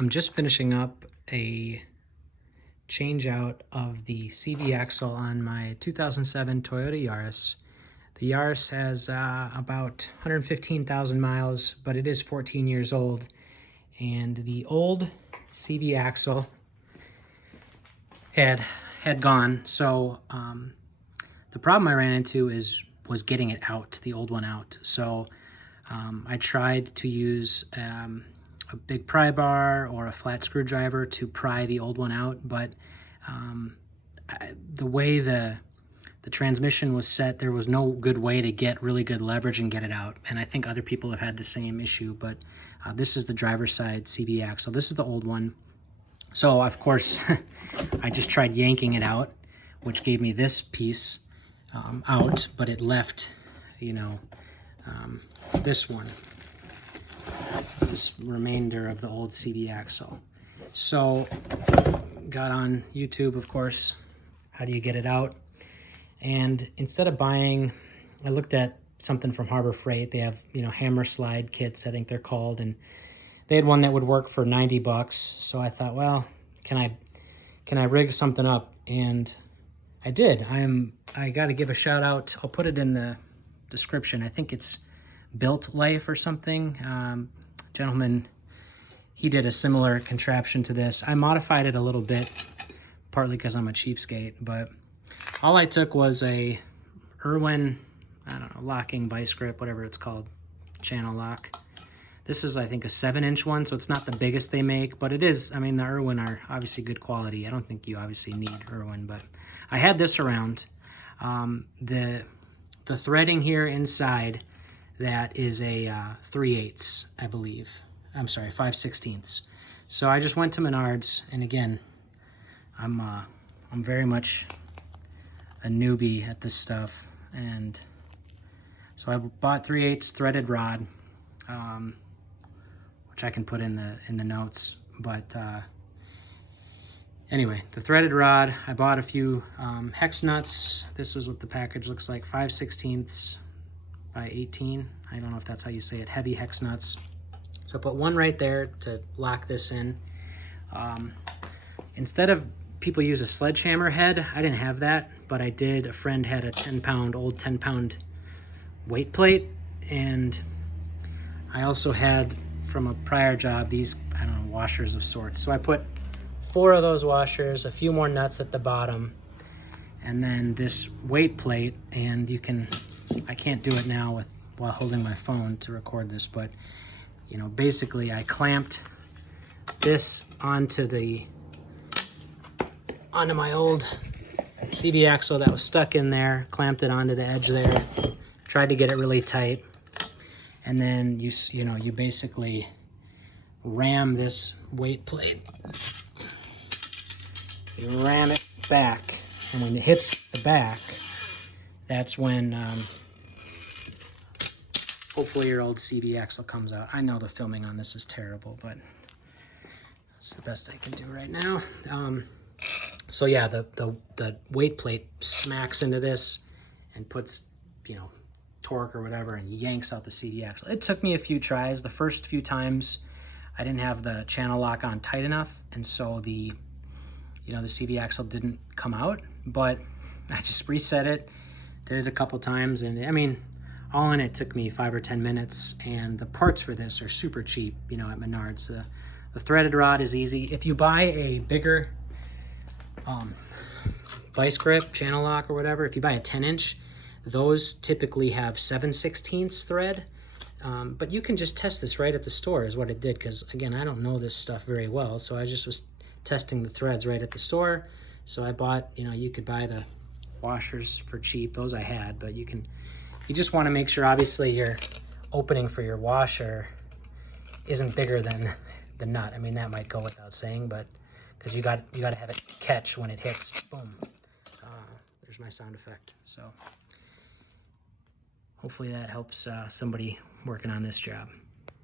I'm just finishing up a change out of the CV axle on my 2007 Toyota Yaris. The Yaris has about 115,000 miles, but it is 14 years old. And the old CV axle had gone. So the problem I ran into was getting it out, the old one out. So I tried to use a big pry bar or a flat screwdriver to pry the old one out, but the way the transmission was set, there was no good way to get really good leverage and get it out. And I think other people have had the same issue, but this is the driver's side CV axle. This is the old one. So of course, I just tried yanking it out, which gave me this piece out, but it left, you know, this one, this remainder of the old CV axle. So got on YouTube, of course, how do you get it out? And instead of buying, I looked at something from Harbor Freight. They have, you know, hammer slide kits, I think they're called, and they had one that would work for 90 bucks. So I thought, well, can I rig something up? And I did. I got to give a shout out. I'll put it in the description. I think it's Built Life or something. Gentleman, he did a similar contraption to this. I modified it a little bit, partly because I'm a cheapskate, but all I took was a Irwin, I don't know, locking vice grip, whatever it's called, channel lock. This is, I think, a 7-inch one, so it's not the biggest they make, but it is, I mean, the Irwin are obviously good quality. I don't think you obviously need Irwin, but I had this around. The threading here inside, that is a 3/8, I believe. I'm sorry, 5/16. So I just went to Menards, and again, I'm very much a newbie at this stuff, and so I bought 3/8 threaded rod, which I can put in the notes. But anyway, the threaded rod. I bought a few hex nuts. This was what the package looks like: 5/16 by 18. I don't know if that's how you say it. Heavy hex nuts. So I put one right there to lock this in. Instead of people use a sledgehammer head, I didn't have that, but I did. A friend had a 10-pound, old 10-pound weight plate, and I also had from a prior job these, I don't know, washers of sorts. So I put 4 of those washers, a few more nuts at the bottom, and then this weight plate. And you can, I can't do it now while holding my phone to record this, but you know, basically I clamped this onto my old CV axle that was stuck in there, clamped it onto the edge there, tried to get it really tight, and then you know, you basically ram this weight plate, you ram it back, and when it hits the back, that's when hopefully your old CV axle comes out. I know the filming on this is terrible, but that's the best I can do right now. So yeah, the weight plate smacks into this and puts, you know, torque or whatever, and yanks out the CV axle. It took me a few tries. The first few times I didn't have the channel lock on tight enough, and so the CV axle didn't come out, but I just reset it, did it a couple times, and I mean, all in it took me 5 or 10 minutes, and the parts for this are super cheap, you know, at Menards. The threaded rod is easy. If you buy a bigger vice grip, channel lock or whatever, if you buy a 10-inch, those typically have 7/16 thread. But you can just test this right at the store is what it did, because again, I don't know this stuff very well, so I just was testing the threads right at the store. So I bought, you know, you could buy the washers for cheap. Those I had, but you just want to make sure, obviously, your opening for your washer isn't bigger than the nut. I mean, that might go without saying, but because you got to have it catch when it hits. Boom. There's my sound effect. So hopefully that helps somebody working on this job.